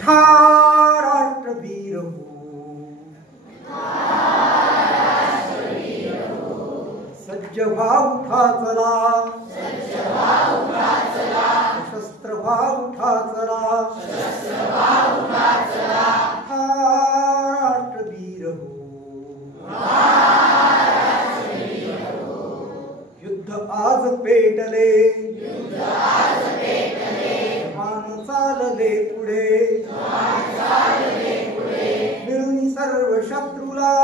उठा राष्ट्रवीर हो, सज्ज व्हा उठा चला, शस्त्र व्हा उठा चला, उठा राष्ट्रवीर हो, युद्ध आज पेटले, मान चालले पुढे, मिळून सर्व शत्रूला,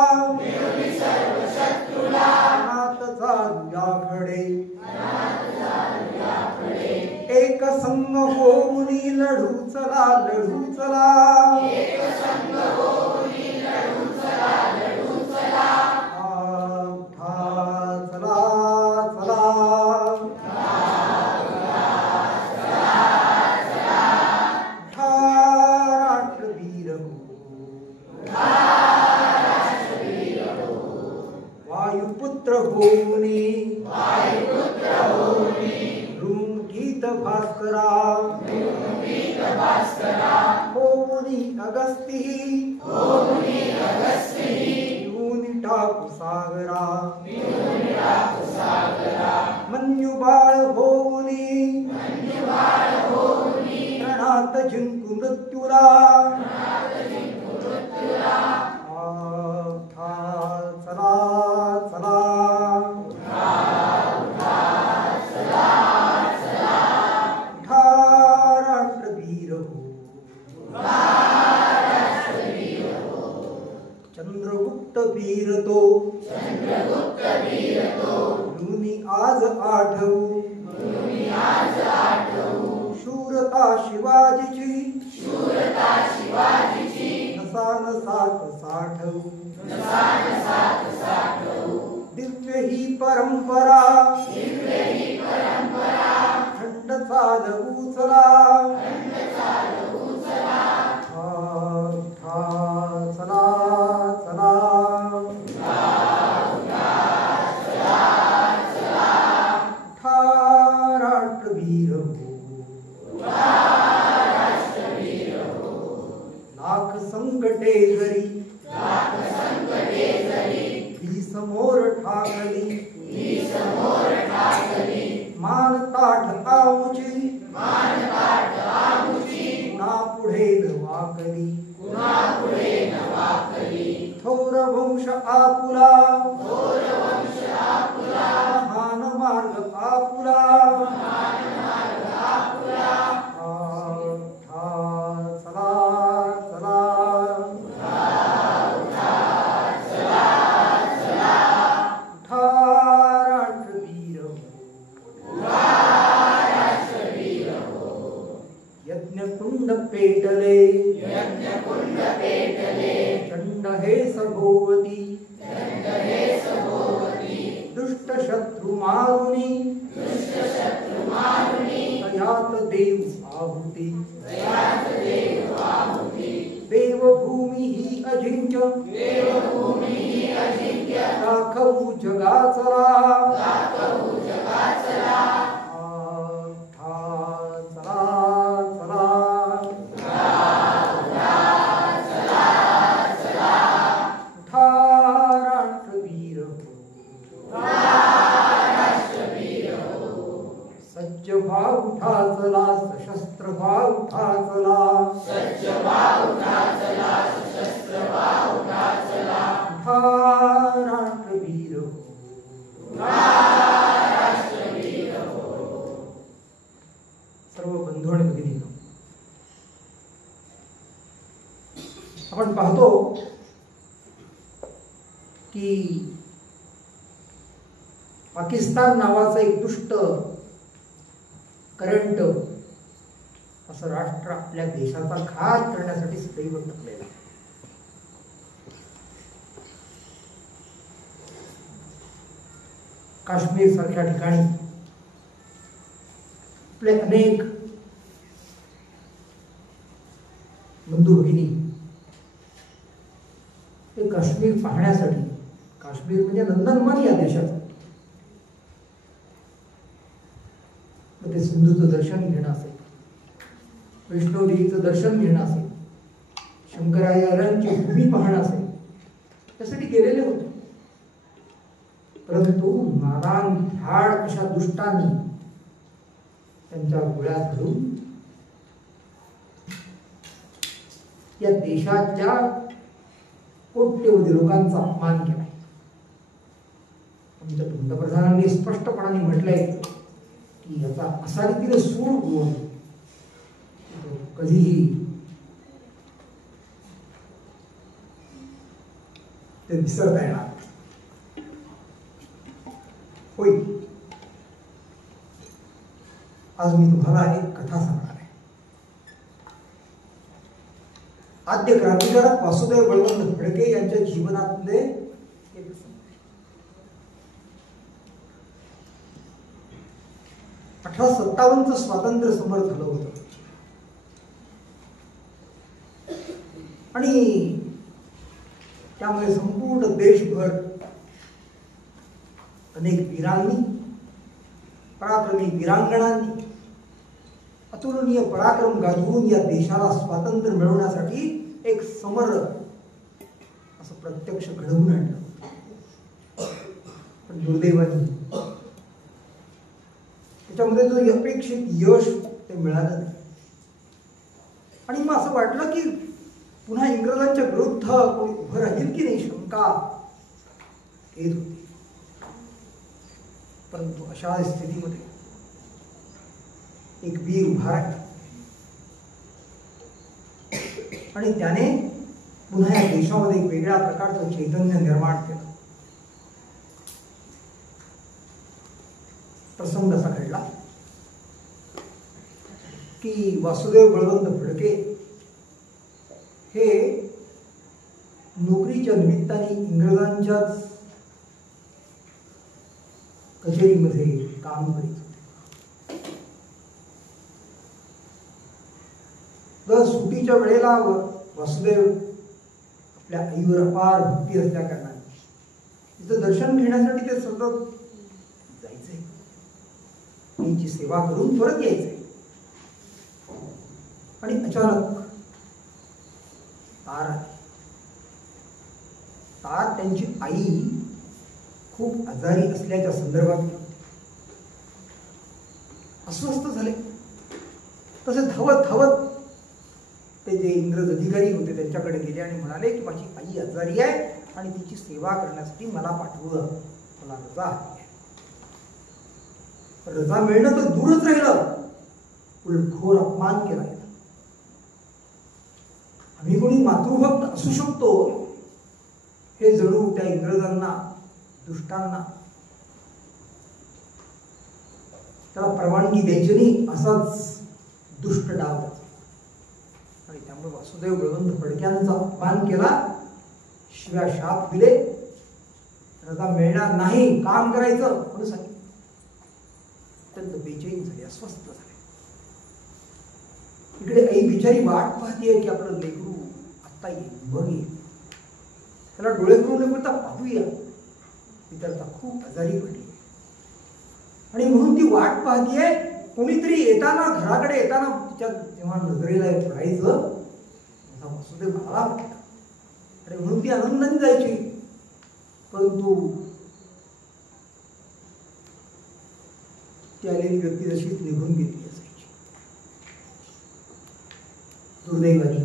नाथ चालूयाकडे, एक संघ होऊनी लढू चला, लढू चला, वायुपुत्र होऊनी गीत भास्करा, होऊनी अगस्ती, येऊनी टाकू सागरा, मन्युबाळ होऊनी रणात जिंकू मृत्यूला, चला चला, उठा राष्ट्रवीर हो, चंद्रगुप्त वीर तो, लुनी आज आठवू, शूरता शिवाजीची, नसानसात साठवू, दिव्य ही परंपरा, खंड चालवू चला, चला चला, उठा राष्ट्रवीर हो, लाख संकटे जरी समोर ठाकली, मान ताठ आऊची, पुन्हा पुढे न वाकली, थोर वंश आपुला, महान मार्ग आपुला, चला चला, यज्ञकुंड पेटले, चंड हे सभोवती, दुष्ट शत्रु मारुनी, तयात देव आहुती, देवभूमी ही अजिंक्य, दाखवू जगाचला, सज्ज व्हा उठा चला, सशस्त्र व्हा उठा चला, उठा राष्ट्रवीर हो, सर्व बंधू आणि भगिनींनो, आपण पाहतो की पाकिस्तान नावाचं एक दुष्ट करंट असं राष्ट्र आपल्या देशाचा घात करण्यासाठी सदैव टकलेला. काश्मीर सारख्या ठिकाणी आपले अनेक बंधू भगिनी ते काश्मीर पाहण्यासाठी, काश्मीर म्हणजे नंदनवन या देशाचं, ते सिंधूचं दर्शन घेणं असेल, वैष्णोदेवीचं दर्शन घेणं असेल, शंकराचार्यांची भूमी पाहणं असेल त्यासाठी गेलेले होते. परंतु नादान झाड अशा दुष्टांनी त्यांच्या गोळ्या धरून या देशाच्या कोट्यवधी लोकांचा अपमान केला. आमच्या पंतप्रधानांनी स्पष्टपणाने म्हटलंय की याचा असा रीतीने सूड गुण कधीही ते विसरता येणार होईल. आज मी तुम्हाला एक कथा सांगणार आहे. आद्य क्रांतिकारक वासुदेव बळवंत फडके यांच्या जीवनातले 1857 स्वातंत्र्य समर झालं होतं आणि त्यामुळे संपूर्ण देशभर अनेक वीरांनी, पराक्रमी वीरांगणांनी अतुलनीय पराक्रम गाजवून या देशाला स्वातंत्र्य मिळवण्यासाठी एक समर असं प्रत्यक्ष घडवून आणलं. पण दुर्दैवाने त्याच्यामध्ये जो अपेक्षित यश ते मिळालं नाही. आणि मग असं वाटलं की पुन्हा इंग्रजांच्या विरुद्ध कोणी उभं राहील की नाही शंका येत होती. परंतु अशा स्थितीमध्ये एक वीर उभा राहिला आणि त्याने पुन्हा या देशामध्ये एक वेगळ्या प्रकारचं चैतन्य निर्माण केलं. प्रसंग असा घडला की वासुदेव बळवंत फडके हे नोकरीच्या निमित्ताने इंग्रजांच्याच कचेरीमध्ये काम करीत होते. दर सुट्टीच्या वेळेला वासुदेव आपल्या आईवर अपार भक्ती असल्या कारणाने तिचं दर्शन घेण्यासाठी ते सतत जायचे, त्यांची सेवा करून परत यायचे. आणि अचानक तार त्यांची आई खूप आजारी असल्याच्या संदर्भात अस्वस्थ झाले. तसे धावत धावत ते जे इंग्रज अधिकारी होते त्यांच्याकडे गेले आणि म्हणाले की माझी आई आजारी आहे आणि तिची सेवा करण्यासाठी मला पाठवलं, मला रजा हवी आहे. रजा मिळणं तर दूरच राहिलं, उलट घोर अपमान केला. आम्ही कोणी मातृभक्त असू शकतो हे जणू त्या इंग्रजांना, दुष्टांना त्याला परवानगी द्यायची नाही असाच दुष्ट डाव त्याचा. आणि त्यामुळे वासुदेव बळवंत फडक्यांचा अपमान केला, शिव्या शाप दिले, रजा मिळणार नाही, काम करायचं म्हणून सांगितलं. अत्यंत बेचैन झाले, अस्वस्थ झाले. इकडे आई बिचारी वाट पाहतीये की आपलं लेकरू आत्ता येईल, मग येईल, त्याला डोळे करून बोलता पाहूया. ती तर आता खूप आजारी पडली आणि म्हणून ती वाट पाहतीये कोणीतरी येताना, घराकडे येताना तिच्या जेव्हा नजरेला पडायचं तेव्हा वासुदेव आला आणि म्हणून ती आनंदाने जायची. परंतु ती आलेली व्यक्ती जशीच निघून गेली असायची. दुर्दैवाने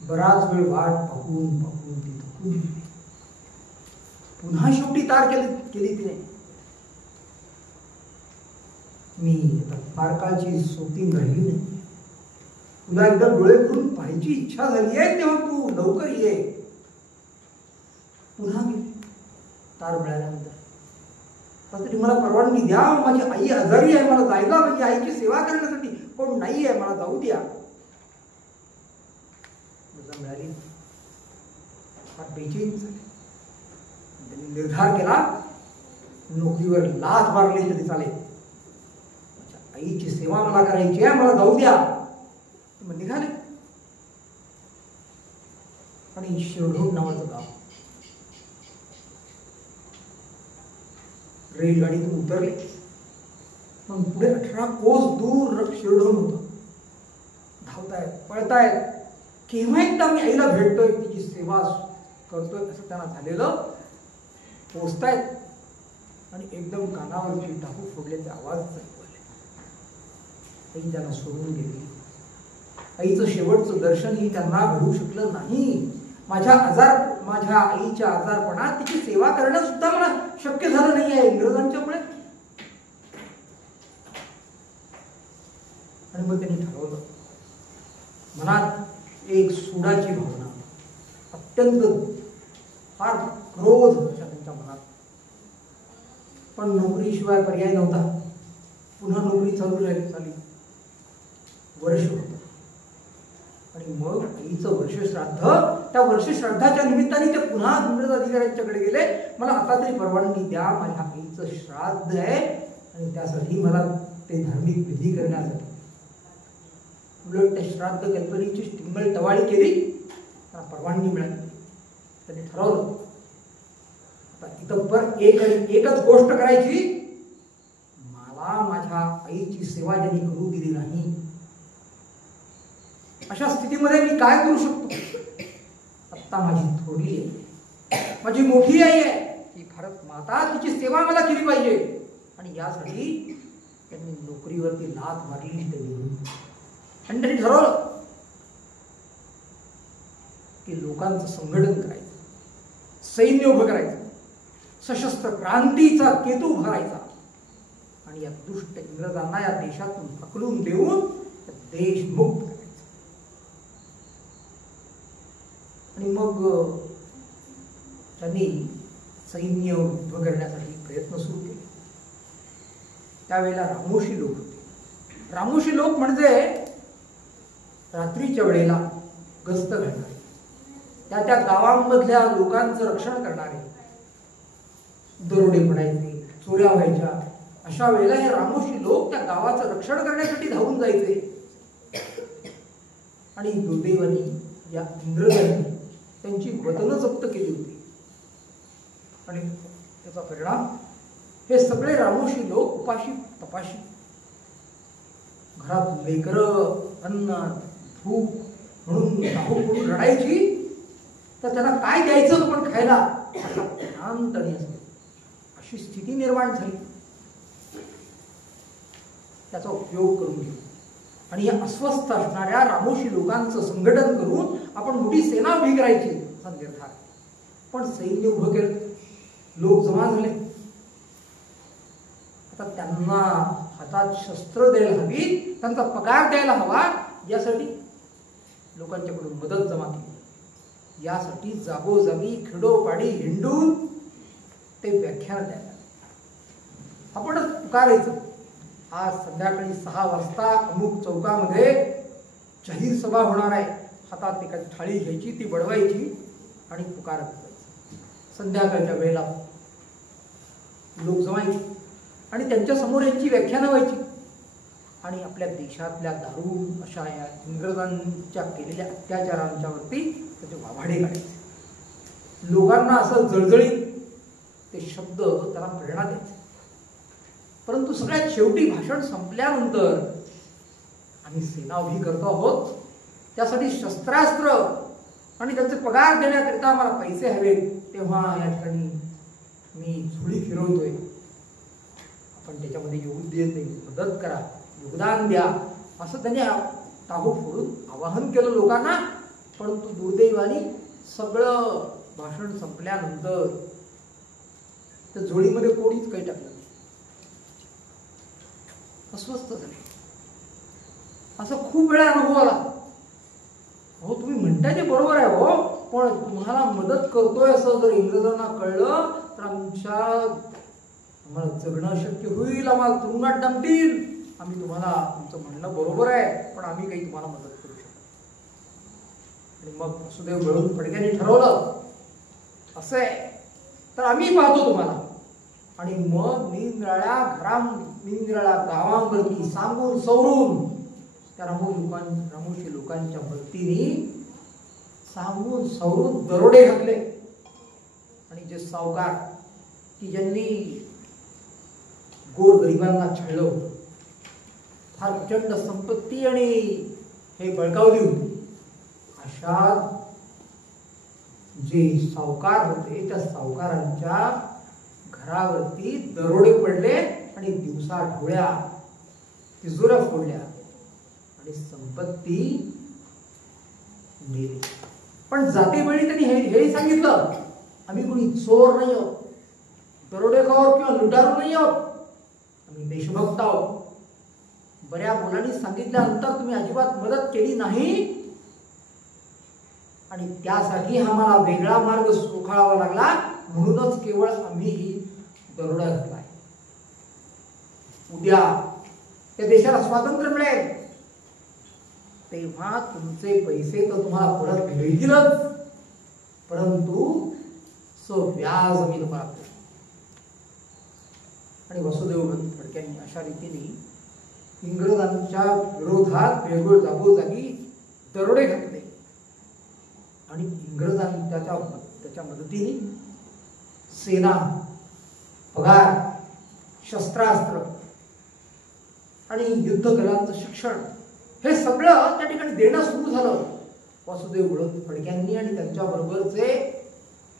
बराच वेळ वाट पाहून पाहून ती थकून गेली. पुन्हा शेवटी तार केली तिने. मी आता फार काळची सोबती राहिली नाही, तुला एकदा डोळे करून पाहायची इच्छा झाली आहे तेव्हा तू लवकर ये. पुन्हा गेली तार मिळाल्यानंतर. तरी मला परवानगी द्या, माझी आई आजारी आहे, मला जायला, माझी आईची सेवा करण्यासाठी कोण नाही आहे, मला जाऊ द्या. मिळाली. फार बेचैन झाले. त्यांनी निर्धार केला नोकरीवर लाथ मारली तरी चालेल, माझ्या आईची सेवा मला करायची आहे, मला जाऊ द्या. मग निघाले आणि शिरढोण नावाचं गाव, रेलगाडीतून उतरले. मग पुढे 18 कोस दूर शिरढोण होतं. धावतायत, पळतायत, केव्हा एकदा मी आईला भेटतोय, तिची सेवा करतोय असं त्यांना झालेलं. पोचतायत आणि एकदम कानावरची टाकू फोडल्याचे आवाज ऐकू आले. आई त्यांना सोडून गेली. आईचं शेवटचं दर्शनही त्यांना घडू शकलं नाही. माझ्या आईच्या आजारपणात तिची सेवा करणं सुद्धा मला शक्य झालं नाही आहे इंग्रजांच्यामुळे. आणि मग त्यांनी ठरवलं, मनात एक सुडाची भावना, अत्यंत फार क्रोध त्यांच्या मनात. पण नोकरीशिवाय पर्याय नव्हता. पुन्हा नोकरी चालू झाली. वर्ष होतं आणि मग आईचं वर्षश्राद्ध. त्या वर्षश्राद्धाच्या निमित्ताने ते पुन्हा इंग्रज अधिकाऱ्यांच्याकडे गेले. मला आता तरी परवानगी द्या, माझ्या आईचं श्राद्ध आहे आणि त्यासाठी मला ते धार्मिक विधी करण्यासाठी. उलट त्या श्राद्ध कल्पनेची टिंगल टवाळी केली, त्यांना परवानगी मिळाली. त्यांनी ठरवलं आता इथं एकच गोष्ट करायची, मला माझ्या आईची सेवा ज्यांनी करू दिली नाही अशा स्थितीमध्ये मी काय करू शकतो. आत्ता माझी थोरली आहे, माझी मोठी आई आहे, ती भारत माता, तिची सेवा मला केली पाहिजे. आणि यासाठी त्यांनी नोकरीवरती लाथ मारली. आणि त्यांनी ठरवलं की लोकांचं संघटन करायचं, सैन्य उभं करायचं, सशस्त्र क्रांतीचा केतू भरायचा आणि या दुष्ट इंग्रजांना या देशातून हकलून देऊन देश मुक्त करायचा. आणि मग त्यांनी सैन्य उभं करण्यासाठी प्रयत्न सुरू केले. त्यावेळेला रामोशी लोक होते. रामोशी लोक म्हणजे रात्रीच्या वेळेला गस्त घालणारे, त्या गावांमधल्या लोकांचं रक्षण करणारे. दरोडे पडायचे, चोऱ्या व्हायच्या, अशा वेळेला हे रामोशी लोक त्या गावाचं रक्षण करण्यासाठी धावून जायचे. आणि दुर्दैवाने या इंग्रजांनी त्यांची वतनं जप्त केली होती. आणि त्याचा परिणाम हे सगळे रामोशी लोक उपाशी तपाशी, घरात लेकरं अन्न भूक म्हणून दाहून रडायची, तर त्यांना काय द्यायचं पण खायला शांतपणे असते, अशी स्थिती निर्माण झाली. त्याचा उपयोग करून घेऊ आणि या अस्वस्थ असणाऱ्या रामोशी लोकांचं संघटन करून आपण मोठी सेना उभी करायची असा निर्धार. पण सैन्य उभं केलं, लोक जमा झाले. आता त्यांना हातात शस्त्र द्यायला हवी, त्यांचा पगार द्यायला हवा, यासाठी लोकांच्याकडून मदत जमा केली. यासाठी जागोजागी खेडोपाडी हिंडून ते व्याख्यान द्यायला आपणच पुकारायचं. आज संध्याकाळी 6 वाजता अमुक चौकामध्ये जाहीर सभा होणार आहे. हातात एखादी थाळी घ्यायची, ती बडवायची आणि पुकारत जायचं. संध्याकाळच्या वेळेला लोक जमायचे आणि त्यांच्या समोर यांची व्याख्यानं व्हायची आणि आपल्या देशातल्या दारुण अशा या इंग्रजांच्या केलेल्या अत्याचारांच्यावरती त्याचे वाभाडे काढायचे. लोकांना असं जळजळीत ते शब्द त्याला प्रेरणा द्यायचे. परंतु सगळ्यात शेवटी भाषण संपल्यानंतर आम्ही सेना उभी करतो आहोत, त्यासाठी शस्त्रास्त्र आणि त्यांचे पगार देण्याकरिता आम्हाला पैसे हवेत, तेव्हा या ठिकाणी मी झोळी फिरवतोय, आपण त्याच्यामध्ये मदत करा, योगदान द्या, असं त्यांनी टाकू फोडून आवाहन केलं लोकांना. परंतु दुर्दैवाने सगळं भाषण संपल्यानंतर त्या झोळीमध्ये कोणीच काही टाकलं नाही. अस्वस्थ झाले. असं खूप वेळा अनुभव आला. हो, तुम्ही म्हणताय ते बरोबर आहे हो, पण तुम्हाला मदत करतोय असं जर इंग्रजांना कळलं तर आम्हाला जगणं शक्य होईल, आम्हाला तुरुंगात डांबतील. आम्ही तुम्हाला, तुमचं म्हणणं बरोबर आहे, पण आम्ही काही तुम्हाला मदत करू शकतो. आणि मग वसुदेव गळून फडक्याने ठरवलं असं आहे तर आम्ही पाहतो तुम्हाला. आणि मग निरनिराळ्या गावांवरती सांगून सवरून त्या रामोशी लोकांच्या भक्तीने सांगून सवरून दरोडे घातले. आणि जे सावकार की ज्यांनी गोरगरिबांना छळलं होतं, फार प्रचंड संपत्ती आणि हे बळकावली होती, अशा जे सावकार होते त्या सावकारांच्या घरावरती दरोडे पडले आणि दिवसा ढोळ्या तिजोऱ्या फोडल्या आणि संपत्ती नेली. पण जातेवेळी त्यांनी हेही सांगितलं, आम्ही कोणी चोर नाही आहोत, दरोडेखोर किंवा लुटारू नाही आहोत, आम्ही देशभक्त आहोत. बऱ्या मुलांनी सांगितल्यानंतर तुम्ही अजिबात मदत केली नाही आणि त्यासाठी आम्हाला वेगळा मार्ग सोखाळावा लागला, म्हणूनच केवळ आम्ही दरोडा घातलाय. उद्या त्या देशाला स्वातंत्र्य मिळेल तेव्हा तुमचे पैसे तर तुम्हाला परत मिळतीलच, परंतु व्याज आम्ही तुम्हाला देऊ. आणि वसुदेव फडक्यांनी अशा रीतीने इंग्रजांच्या विरोधात वेगवेगळ्या जागोजागी दरोडे घातले आणि इंग्रजांच्या त्याच्या मदतीने सेना, पगार, शस्त्रास्त्र आणि युद्धकलांचं शिक्षण हे सगळं त्या ठिकाणी देणं सुरू झालं. वसुदेव फडक्यांनी आणि त्यांच्या बरोबरचे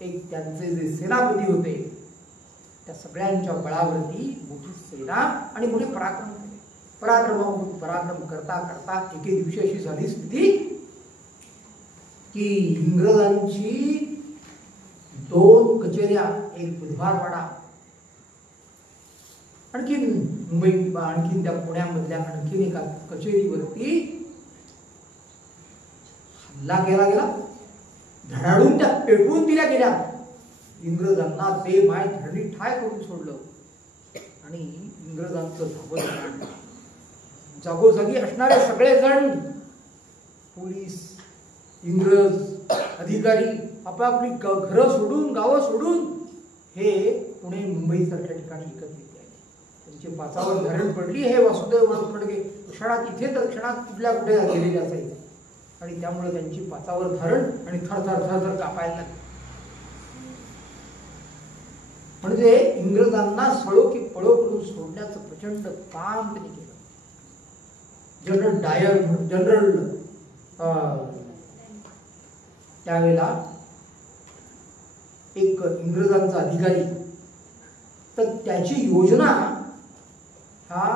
त्यांचे जे सेनापती होते त्या सगळ्यांच्या बळावरती मोठी सेना आणि मोठे पराक्रम केले. पराक्रम करता करता एके दिवशी अशी झाली स्थिती की इंग्रजांची 2 कचेऱ्या, एक बुधवारवाडा, आणखीन मुंबई, आणखीन त्या पुण्यामधल्या आणखीन एका कचेरीवरती हल्ला केला गेला, धडाडून त्या पेटवून दिल्या गेल्या. इंग्रजांना ते माय धरणी ठाय करून सोडलं आणि इंग्रजांचं धावत जागोजागी असणारे सगळेजण, पोलीस, इंग्रज अधिकारी आपापली घरं सोडून, गावं सोडून हे पुणे, मुंबई सारख्या ठिकाणी एकत्रित आले. त्यांची पाचावर धरण पडली. हे वासुदेव फडके क्षणात इथे तर क्षणात कुठल्या कुठे गेलेले असायचे आणि त्यामुळे त्यांची पाचावर धरण आणि थरथर कापायला लागली. म्हणजे इंग्रजांना सळो की पळो करून सोडण्याचं प्रचंड काम त्यांनी केलं. जनरल डायर, त्यावेळेला एक इंग्रजांचा अधिकारी, तर त्याची योजना हा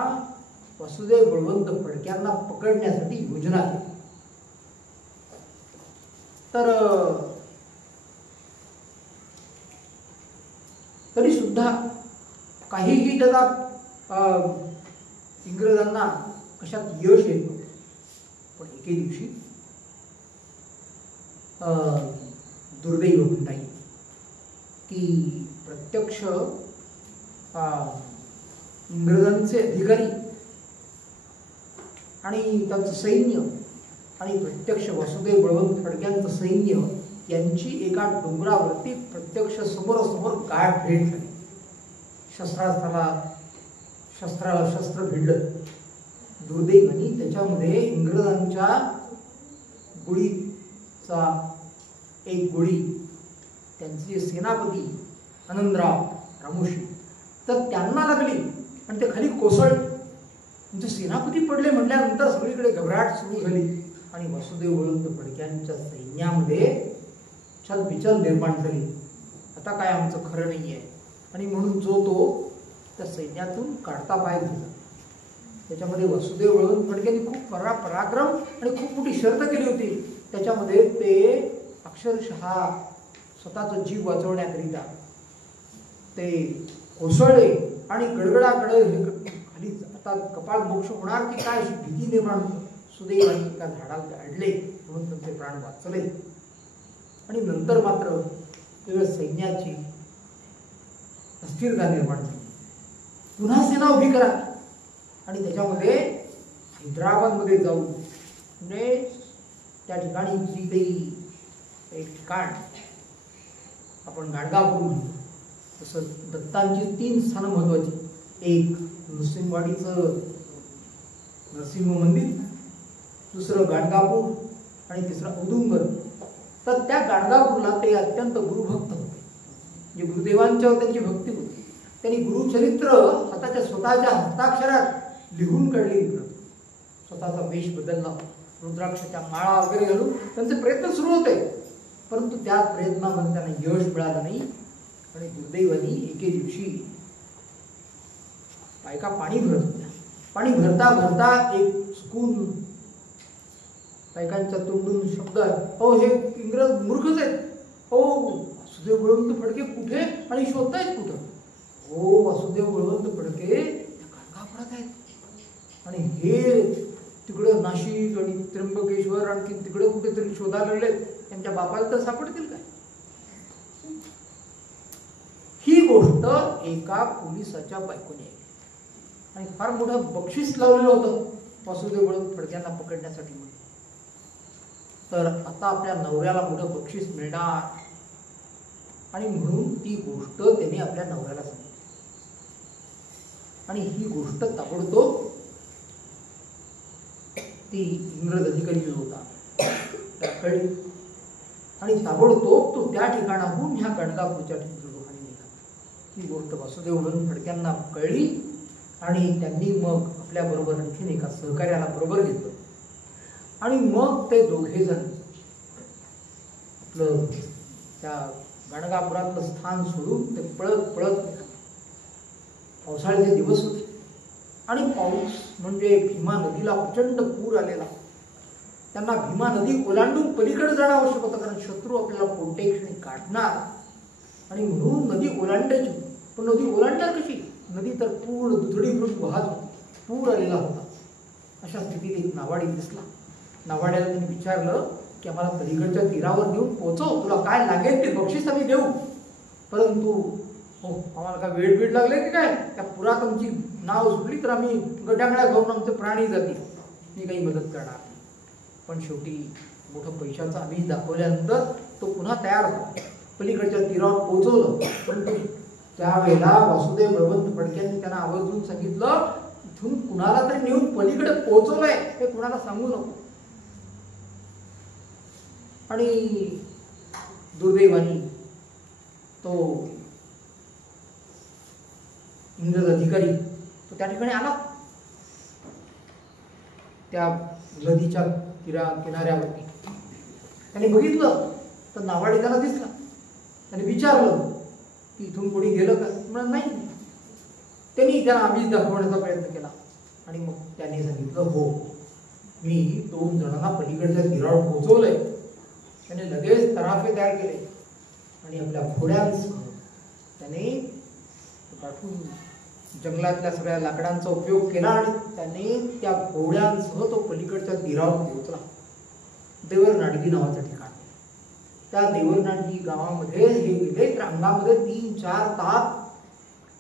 वसुदेव बळवंत फडक्यांना पकडण्यासाठी योजना केली. तर तरी सुद्धा काहीही त्याचा इंग्रजांना कशात यश येत. पण एके दिवशी दुर्दैव म्हणता येईल की प्रत्यक्ष इंग्रजांचे अधिकारी आणि त्यांचं सैन्य आणि प्रत्यक्ष वसुदेव बळवंत फडक्यांचं सैन्य यांची एका डोंगरावरती प्रत्यक्ष समोरासमोर गाठ भेट झाली. शस्त्र भिडलं. दुर्दैवाने त्याच्यामध्ये इंग्रजांच्या गोळीचा एक गोळी त्यांचे सेनापती आनंदराव रामोशी तर त्यांना लागली आणि ते खाली कोसळले. म्हणजे सेनापती पडले म्हटल्यानंतर सगळीकडे घबराट सुरू झाली आणि वसुदेव बळवंत फडक्यांच्या सैन्यामध्ये चलबिचल निर्माण झाली. आता काय आमचं खरं नाही आहे आणि म्हणून तो त्या सैन्यातून काढता पाय घेतला. त्याच्यामध्ये वसुदेव बळवंत फडक्यांनी खूप पराक्रम आणि खूप मोठी शर्त केली होती. त्याच्यामध्ये ते अक्षरशः स्वतःचा जीव वाचवण्याकरिता ते कोसळले आणि गडगडाकडे खाली आता कपाळ मोक्ष होणार की काय अशी भीती निर्माण सुदैवाने एका झाडाला अडले म्हणून त्यांचे प्राण वाचले. आणि नंतर मात्र केवळ सैन्याची अस्थिरता निर्माण झाली. पुन्हा सेना उभी करा आणि त्याच्यामध्ये हैदराबादमध्ये जाऊन म्हणजे त्या ठिकाणी जी काही एक ठिकाण आपण गाणगापूर म्हणतो तसं दत्तांची 3 स्थानं महत्वाची. एक नृसिंहवाडीचं नरसिंह मंदिर, दुसरं गाणगापूर आणि तिसरं औदुंबर. तर त्या गाणगापूरला ते अत्यंत गुरुभक्त होते. म्हणजे गुरुदेवांच्यावर त्यांची भक्ती होती. त्यांनी गुरुचरित्र स्वतःच्या हस्ताक्षरात लिहून काढलेली. स्वतःचा वेश बदलला रुद्राक्षाच्या माळा वगैरे घालून त्यांचे प्रयत्न सुरू होते, परंतु त्या प्रयत्नामध्ये त्यांना यश मिळालं नाही. आणि दुर्दैवानी एके दिवशी बायका पाणी भरत होत्या. पाणी भरता भरता एक चुकून बायकांच्या तोंडून शब्द, हो हे इंग्रज मूर्खच आहेत, हो वासुदेव बळवंत फडके कुठे आणि शोधतायत कुठं, हो वासुदेव बळवंत फडके गणगापुरात आहेत आणि हे तिकडं नाशिक आणि त्र्यंबकेश्वर आणखी तिकडे कुठेतरी शोधायला लागलेत, त्यांच्या बापाला तर सापडतील काय. ही गोष्ट एका पोलिसाच्या बायकोने ऐकली आणि फार मोठं बक्षीस लावलेलं होतं वासुदेव बळवंत फडक्यांना पकडण्यासाठी. म्हणून तर आता आपल्या नवऱ्याला मोठं बक्षीस मिळणार आणि म्हणून ती गोष्ट त्याने आपल्या नवऱ्याला सांगितली. आणि ही गोष्ट ताबडतोब ती इंग्रज अधिकारी जो होता त्या कळली आणि ताबडतोब तो त्या ठिकाणाहून ह्या गणगापूरच्या ठिकाणी निघाला. ही गोष्ट वासुदेव बळवंत फडक्यांना कळली आणि त्यांनी मग आपल्या बरोबर आणखीन एका सहकार्याला बरोबर घेतलं आणि मग ते दोघे जण आपलं त्या गणगापुरातलं स्थान सोडून ते पळत पळत निघाले. पावसाळ्याचे दिवस होते आणि पाऊस म्हणजे भीमा नदीला प्रचंड पूर आलेला. त्यांना भीमा नदी ओलांडून पलीकडे जाणं आवश्यक होतं, कारण शत्रू आपल्याला कोणत्याही क्षणी काढणार आणि म्हणून नदी ओलांडायची. पण नदी ओलांडणार कशी, नदी तर पूर्ण दुथडी भरून वाहत होती, पूर आलेला होता. अशा स्थितीत एक नावाडी दिसला. नावाड्याला त्यांनी विचारलं की आम्हाला पलीकडच्या तीरावर नेऊन पोहोचव, तुला काय लागेल ते बक्षीस आम्ही देऊ, परंतु हो आम्हाला काय वेळ लागले की काय, त्या पुरात आमची नाव सुटली तर आम्ही गटांगळ्या घेऊन आमचे प्राणी जातील, मी काही मदत करणार नाही. पण शेवटी मोठं पैशाचं आम्ही दाखवल्यानंतर तो पुन्हा तयार होता, पलीकडच्या तीरावर पोहोचवलं. परंतु त्यावेळेला वासुदेव बळवंत फडक्यांनी त्यांना आवर्जून सांगितलं, इथून कुणाला तरी नेऊन पलीकडे पोहोचवलंय हे कुणाला सांगू नको. आणि दुर्दैवानी तो इंग्रज अधिकारी तो त्या ठिकाणी आला. त्या नदीच्या किनाऱ्यावरती त्याने बघितलं तर नावाडी त्याला दिसला. त्याने विचारलं की इथून कोणी गेलं का, म्हणून नाही. त्यांनी त्याला आम्ही दाखवण्याचा प्रयत्न केला आणि मग त्यांनी सांगितलं, हो मी 2 जणांना पलीकडच्या तीरावर पोहोचवलंय. त्याने लगेच तराफे तयार केले आणि आपल्या घोड्यांसह त्याने पाठवून जंगलातल्या सगळ्या लाकडांचा उपयोग केला आणि त्याने त्या घोड्यांसह तो पलीकडच्या तीरावर पोहोचला. देवरनाडगी नावाचं ठिकाण. त्या देवरनाडगी गावामध्ये हे गेले तर अंगामध्ये 3-4 ताप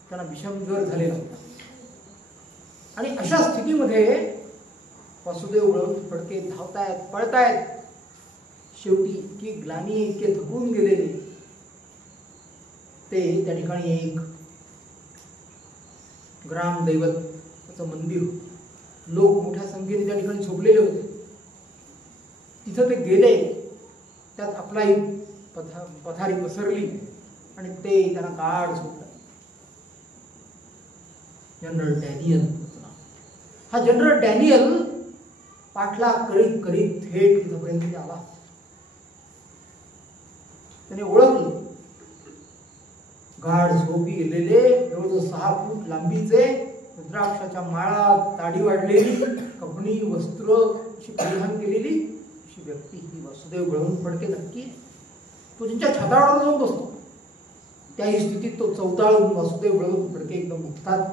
त्यांना विषमज्वर झालेला होता. आणि अशा स्थितीमध्ये वासुदेव बळवंत फडके धावतायत, पळतायत. शेवटी इतकी ग्लानी, इतके थकून गेलेले ते त्या ठिकाणी एक ग्रामदैवताचं मंदिर, लोक मोठ्या संख्येने त्या ठिकाणी झोपलेले होते. तिथं ते गेले, त्यात आपला एक पथारी पसरली आणि ते त्यांना गाढ झोपलं. जनरल डॅनियल हा जनरल डॅनियल पाठलाग करीत करीत थेट तिथपर्यंत आला. त्याने ओळखलं, गाढ झोपी गेलेले जवळजवळ 6 फूट लांबीचे, रुद्राक्षाच्या माळा, दाढी वाढलेली, कपणी वस्त्र अशी परिधान केलेली अशी व्यक्ती ही वासुदेव बळवंत फडके नक्की. तो त्यांच्या छतावर जाऊन बसतो. त्याही स्थितीत तो चौताळून वासुदेव बळवंत फडके एकदम उठतात.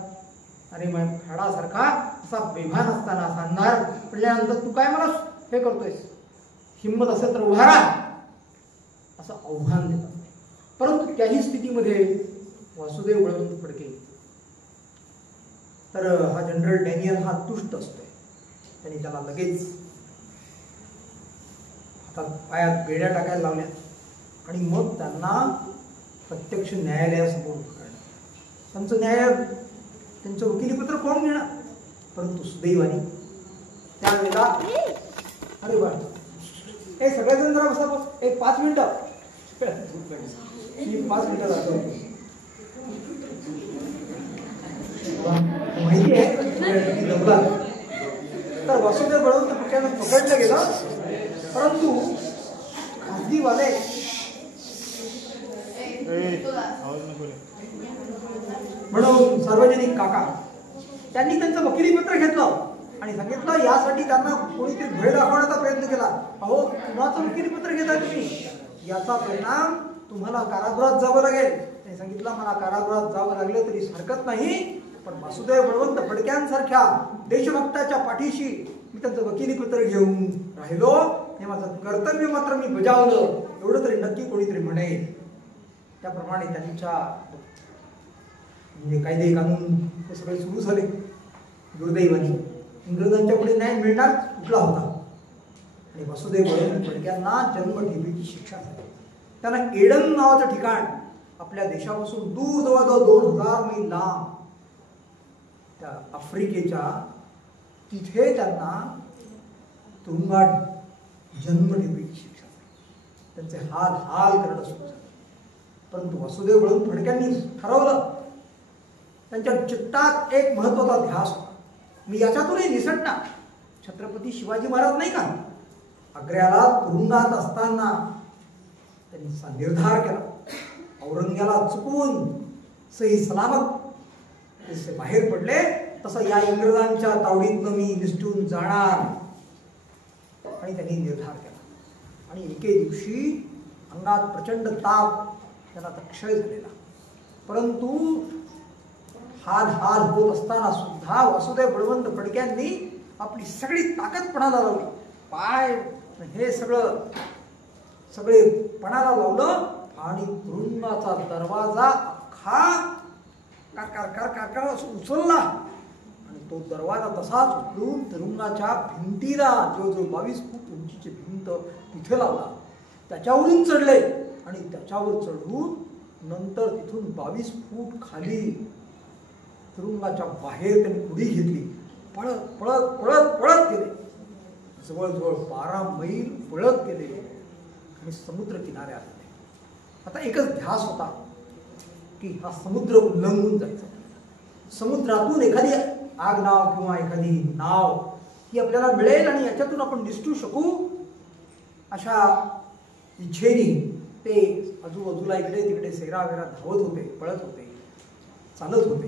अरे मग खाडासारखा असा बेभान असताना, असा अंधार पडल्यानंतर तू काय मला हे करतोयस, हिंमत असेल तर उभा राहा असं आव्हान देतात. परंतु त्याही स्थितीमध्ये वासुदेव बळवंत फडके तर हा जनरल डॅनियल हा तुष्ट असतोय. त्यांनी त्याला लगेच हातात पायात बेड्या टाकायला लावल्या आणि मग त्यांना प्रत्यक्ष न्यायालयासमोर उभं करण्यात. त्यांचं त्यांचं वकिलीपत्र कोण घेणार. परंतु सुदैवानी त्यावेळेला अरे बा हे सगळेजण जरा बसा, बस एक 5 मिनिटं 5 मिनिटं जातो माहिती आहे. तर वासुदेव बळवंत त्यानं पकडलं गेलं. परंतु खाजगीवाले म्हणून सार्वजनिक काका त्यांनी त्यांचं वकिली पत्र घेतलं आणि सांगितलं यासाठी त्यांना कोणीतरी भय दाखवण्याचा प्रयत्न केला. अहो, कुणाचं वकिली पत्र घेताय तुम्ही? याचा परिणाम तुम्हाला कारागृहात जावं लागेल. त्यांनी सांगितलं मला कारागृहात जावं लागलं तरी हरकत नाही, पण वासुदेव बळवंत फडक्यांसारख्या देशभक्ताच्या पाठीशी मी त्यांचं वकिली पत्र घेऊन राहिलो. हे माझं कर्तव्य मात्र मी बजावलं एवढं तरी नक्की कोणीतरी म्हणेल. त्याप्रमाणे त्यांच्या म्हणजे कायदे कानून हे सगळे सुरू झाले. दुर्दैवाने इंग्रजांच्या पुढे न्याय मिळणार कुठला होता आणि वासुदेव बळवंत फडक्यांना जन्मठेपेची शिक्षा झाली. त्यांना एडन नावाचं ठिकाण आपल्या देशापासून दूर जवळजवळ 2000 मैल लांब त्या आफ्रिकेच्या तिथे त्यांना तुरुंगात जन्मठेपेची शिक्षा झाली. त्यांचे हाल हाल करणं सुरू झालं. परंतु वासुदेव बळवंत फडक्यांनी ठरवलं. त्यांच्या चित्तात एक महत्वाचा ध्यास होता. मी याच्यातूनही निसटणार. छत्रपती शिवाजी महाराज नाही का, आग्र्याला तुरुंगात असताना त्यांनी निर्धार केला औरंग्याला चुकवून सही सलामत जसे बाहेर पडले तसं या इंग्रजांच्या तावडीतनं मी निसटून जाणार. आणि त्यांनी निर्धार केला. आणि एके दिवशी अंगात प्रचंड ताप, त्याला क्षय झालेला. परंतु हाल हाल होत असताना सुद्धा वासुदेव बळवंत फडक्यांनी आपली सगळी ताकद पणाला लावली. पाय हे सगळे पणाला लावलं आणि तुरुंगाचा दरवाजा अख्खा कार उचलला आणि तो दरवाजा तसाच उचलून तुरुंगाच्या भिंतीला जवळजवळ 22 फूट उंचीची भिंत तिथे लावला. त्याच्यावरून चढले आणि त्याच्यावर चढून नंतर तिथून 22 फूट खाली तुरुंगाच्या बाहेर त्यांनी उडी घेतली. पळत पळत पळत पळत गेले. जवळजवळ 12 मैल पळत गेले आणि समुद्र किनारे आले. आता एकच ध्यास होता की हा समुद्र उल्लंघून जायचा. समुद्रातून एखादी आगनाव किंवा एखादी नाव ही आपल्याला मिळेल आणि याच्यातून आपण निसटू शकू अशा इच्छेने ते आजूबाजूला इकडे तिकडे सेरावेरा धावत होते, पळत होते, चालत होते.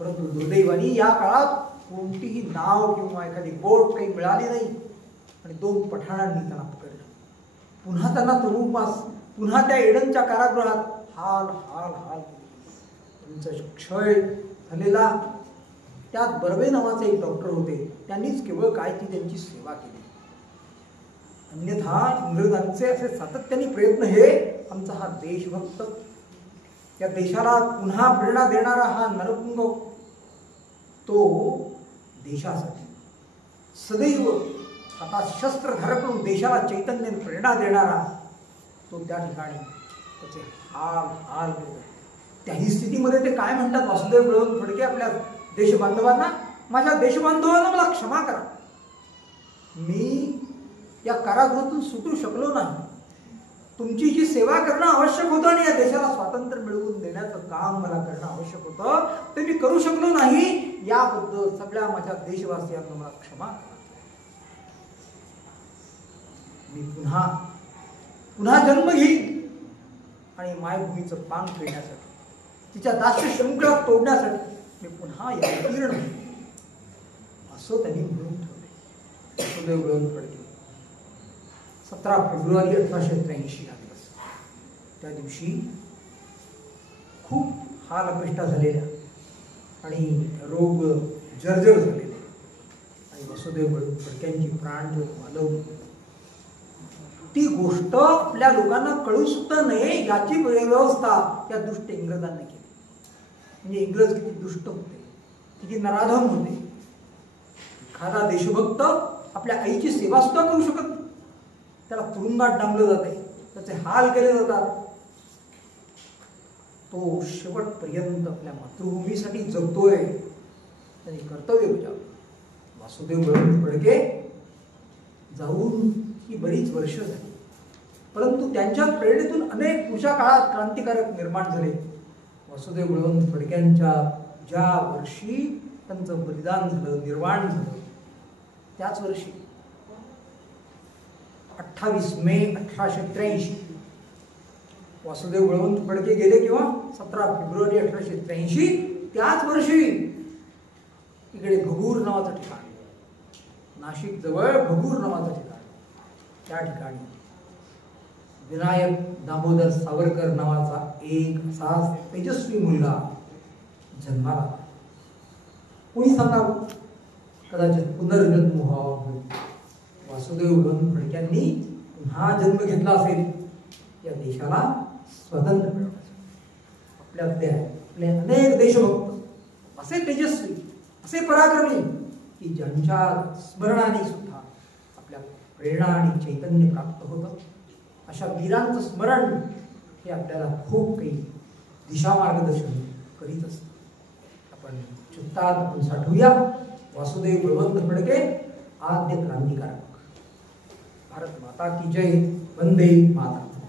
परंतु दुर्दैवानी या काळात कोणतीही नाव किंवा एखादी बोट काही मिळाली नाही आणि 2 पठाणांनी त्यांना पकडलं. पुन्हा त्यांना तुरुंगवास, पुन्हा त्या एडनच्या कारागृहात हाल हाल हाल. त्यांचा क्षय झालेला. त्यात बर्वे नावाचे एक डॉक्टर होते. त्यांनीच केवळ काय ती त्यांची सेवा केली. अन्यथा इंग्रजांचे असे सातत्याने प्रयत्न हे आमचा हा देशभक्त, या देशाला पुन्हा प्रेरणा देणारा हा नरपुंग, तो देशासाठी सदैव आता शस्त्रधारक करून देशाला चैतन्य प्रेरणा देणारा तो त्या ठिकाणी त्याचे हाल हाल होते. त्याही स्थितीमध्ये ते काय म्हणतात वासुदेव बळवंत फडके आपल्या देशबांधवांना, माझ्या देशबांधवांना मला क्षमा करा. मी या कारागृहातून सुटू शकलो नाही. तुमची जी सेवा करणं आवश्यक होतं आणि या देशाला स्वातंत्र्य मिळवून देण्याचं काम मला करणं आवश्यक होतं ते मी करू शकलो नाही. याबद्दल सगळ्या माझ्या देशवासियांना मला क्षमा करा. मी पुन्हा पुन्हा जन्म घेईन आणि मायभूमीचं पांग फेडण्यासाठी, तिच्या दास्य शृंखला तोडण्यासाठी मी पुन्हा अवतीर्ण होईन असं त्यांनी म्हणून ठेवले. वासुदेव बळवंत फडके 17 फेब्रुवारी 1883 हा दिवस. त्या दिवशी खूप हाल अपेष्टा झालेल्या आणि रोग जर्जर झालेले आणि वासुदेव बळवंत फडक्यांची प्राणज्योत मालवली. ती गोष्ट आपल्या लोकांना कळू सुद्धा नये याची व्यवस्था या दुष्ट इंग्रजांनी केली. म्हणजे इंग्रज किती दुष्ट होते, किती नराधम होते. एखादा देशभक्त आपल्या आईची सेवा सुद्धा करू शकत नाही. त्याला तुरुंगात डांबलं जाते, त्याचे हाल केले जातात. तो शेवटपर्यंत आपल्या मातृभूमीसाठी जगतोय, त्यांनी कर्तव्य बजावलं. वासुदेव बळवंत फडके जाऊन ही बरीच वर्ष झाली, परंतु त्यांच्या प्रेरणेतून अनेक पुढच्या काळात क्रांतिकारक निर्माण झाले. वासुदेव बळवंत फडक्यांच्या ज्या वर्षी त्यांचं बलिदान झालं, निर्वाण झालं, त्याच वर्षी 28 मे 1883 वासुदेव बळवंत फडके गेले, किंवा 17 फेब्रुवारी 1883 त्याच वर्षी इकडे घगूर नावाचं ठिकाण, नाशिक जवळ घगूर नावाचं ठिकाण, त्या ठिकाणी विनायक दामोदर सावरकर नावाचा एक असा तेजस्वी मुलगा जन्माला. कोणी सांगावं, कदाचित पुनर्जन्म व्हावा, वासुदेव बळवंत फडक्यांनी पुन्हा जन्म घेतला असेल या देशाला स्वतंत्र मिळवण्यासाठी. आपले अनेक देशभक्त असे तेजस्वी, असे पराक्रमी की ज्यांच्या स्मरणाने सुद्धा आपल्या प्रेरणा आणि चैतन्य प्राप्त होतं. अशा वीरांचं स्मरण हे आपल्याला खूप काही दिशा मार्गदर्शन करीत असतं. आपण चित्तात आपण साठवूया वासुदेव बळवंत फडके आद्य क्रांतिकारक. भारत माता की जय. वंदे मातरम.